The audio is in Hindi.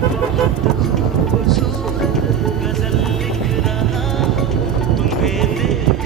बहुत खूबसूरत गजल लिख रहा हूँ तुम्हें दे